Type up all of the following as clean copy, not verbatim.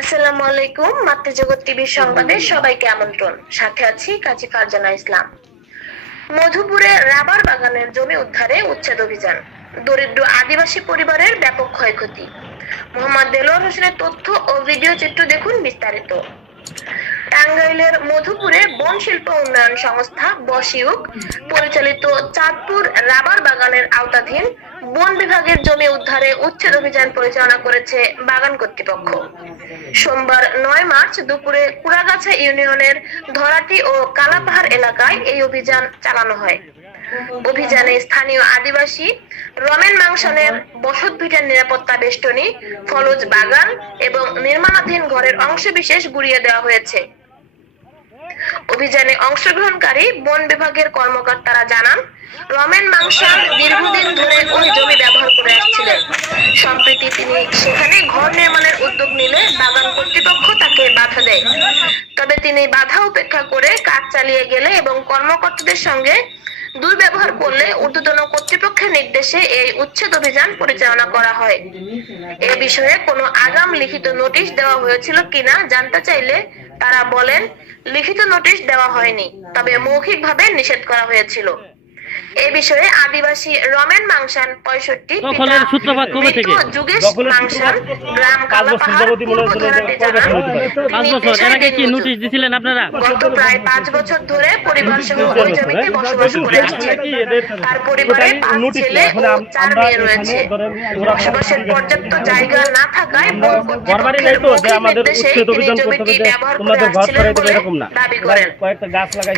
আসসালামু আলাইকুম। মাতৃজগৎ টিভি সংবাদে সবাইকে আমন্ত্রণ। সাথে আছি কাজী ফারজানা ইসলাম। মধুপুরে রাবার বাগানের জমি উদ্ধারে উচ্ছেদ অভিযান। দরিদ্র আদিবাসী পরিবারের ব্যাপক ক্ষয়ক্ষতি। মোহাম্মদ দেলোয়ার হোসেনের তথ্য ও ভিডিও চিত্র দেখুন বিস্তারিত। টাঙ্গাইলের মধুপুরে বন শিল্প উন্নয়ন সংস্থা বসিউক পরিচালিত চাঁদপুর রাবার বাগানের আওতাধীন বন বিভাগের জমি উদ্ধারে উচ্ছেদ অভিযান পরিচালনা করেছে বাগান কর্তৃপক্ষ। সোমবার ৯ মার্চ দুপুরে কুড়াগাছা ইউনিয়নের ধরাটি ও কালাপাহাড় এলাকায় এই অভিযান চালানো হয়। অভিযানে স্থানীয় আদিবাসী রমেন মাংসানের বসতভিটার নিরাপত্তা বেষ্টনী, ফলজ বাগান এবং নির্মাণাধীন ঘরের অংশবিশেষ গুড়িয়ে দেওয়া হয়েছে। অভিযানে অংশগ্রহণকারী বন বিভাগের কর্মকর্তারা জানান, রমেন মাংসান দীর্ঘদিন ধরে ওই জমি ব্যবহার করে আসছিলেন। সম্প্রতি তিনি সেখানে ঘর নির্মাণের উদ্যোগ নিলে বাগান কর্তৃপক্ষ তাকে বাধা দেয়। তবে তিনি বাধা উপেক্ষা করে কাজ চালিয়ে গেলে এবং কর্মকর্তাদের সঙ্গে দুর্ব্যবহার করলে ঊর্ধ্বতন কর্তৃপক্ষের নির্দেশে এই উচ্ছেদ অভিযান পরিচালনা করা হয়। এ বিষয়ে কোনো আগাম লিখিত নোটিশ দেওয়া হয়েছিল কিনা জানতে চাইলে তারা বলেন, লিখিত নোটিশ দেওয়া হয়নি, তবে মৌখিকভাবে নিষেধ করা হয়েছিল। এ বিষয়ে আদিবাসী রমেন মাংসান 65 যুগেশ মাংসান গ্রাম কালাপাহাড় গত প্রায় 5 বছর ধরে পরিবার সহ ওই জমিতে বসবাস করে আসছেন। তার পরিবারে 5 ছেলে ও 4 মেয়ে রয়েছে। বসবাসের পর্যাপ্ত জায়গা না থাকায় বন কর্তৃপক্ষের মৌখিক নির্দেশে তিনি জমিটি ব্যবহার করে আসছিলেন বলে দাবি করেন।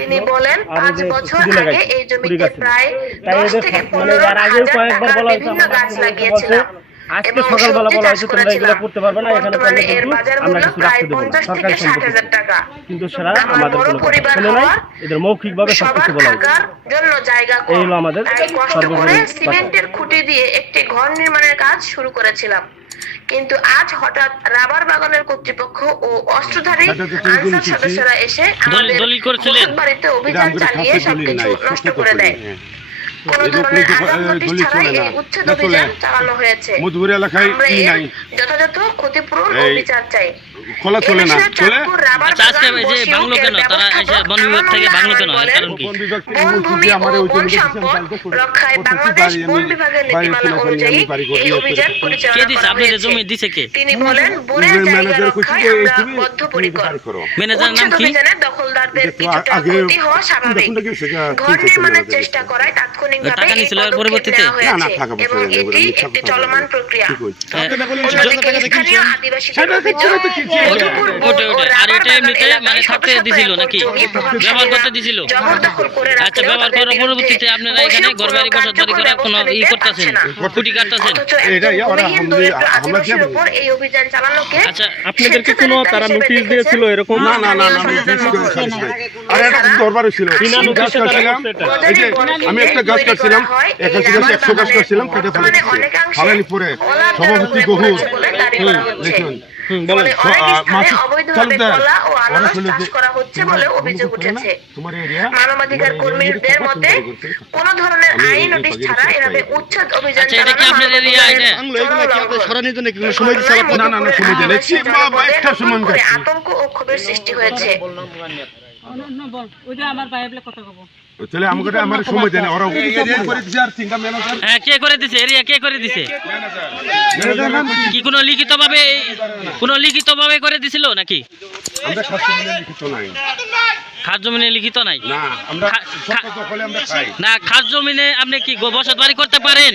তিনি বলেন, 5 বছর আগে এই জমিতে প্রায় 10 থেকে 15 হাজার টাকার বিভিন্ন গাছ লাগিয়েছিলাম এবং সবজি চাষ করেছিলাম। বর্তমানে এর বাজার মূল্য প্রায় 50 থেকে 60 হাজার টাকা। আমার বড় পরিবার হওয়ার সবার থাকার জন্য জায়গা কম, তাই কষ্ট করে সিমেন্টের খুঁটি দিয়ে একটি ঘর নির্মাণের কাজ শুরু করেছিলাম। কিন্তু আজ হঠাৎ রাবার বাগানের কর্তৃপক্ষ ও অস্ত্রধারী আনসার সদস্যরা এসে আমাদের বাড়িতে অভিযান চালিয়ে সবকিছু নষ্ট করে দেয়। কোন ধরনের আগাম নোটিশ ছাড়াই এই উচ্ছেদ অভিযান চালানো হয়েছে। আমরা এর যথাযথ ক্ষতিপূরণ ও বিচার চাই। খোলা চলে না চলে আজকে যে বাংলো কেন তারা এসে বন বিভাগ থেকে বাংলো কেন এর কারণ কি? বন ভূমি ও বন সম্পদ রক্ষায় বাংলাদেশ বন বিভাগের নীতিমালা অনুযায়ী এই অভিযান পরিচালনা করা হয়েছে। জমি দিছে কে? তিনি বলেন, বনের জায়গা রক্ষায় আমরা বদ্ধপরিকর। ম্যানেজার নাম কি? অভিযানে দখলদারদের কিছুটা ক্ষতি হওয়া স্বাভাবিক। ঘর নির্মাণের চেষ্টা করায় তাৎক্ষণিকভাবে এই পদক্ষেপ নেওয়া হয়েছে এবং এটি একটি চলমান প্রক্রিয়া। অন্যদিকে স্থানীয় আদিবাসীদের অভিযোগ, আর এটা এমনিতে মানে থাকতে দিছিল নাকি ব্যবহার করতে দিছিল? আচ্ছা, ব্যবহার করার পরবর্তীতে আপনারা এখানে ঘরবাড়ি বসতবাড়ি করে কোনো ই করতেছেন, খুঁটি কাটতেছেন। আচ্ছা, আপনাদেরকে কোনো তারা নোটিশ দিয়েছিল এরকম? না না না না, আরে একটা দরবার ছিল, আমি একটা গাছ কাটছিলাম, 100 গাছ কাটছিলাম, কেটে ফেলানি পরে সভাপতি গহুর লিখুন মানবাধিকার কর্মীদের মতে কোন ধরনের আইনি নোটিশ ছাড়া এভাবে উচ্ছেদ অভিযান আতঙ্ক ও ক্ষোভের সৃষ্টি হয়েছে। তাহলে আমার সময় দেন, ওরা হ্যাঁ, কে করে দিছে এরিয়া, কে করে দিছে? কি কোনো লিখিত ভাবে করে দিছিল নাকি? আমরা লিখিত নাই, খাস জমিনে লিখিত নাই না, আমরা সব দখলে আমরা খাই না। খাস জমিনে আপনি কি বসত বাড়ি করতে পারেন?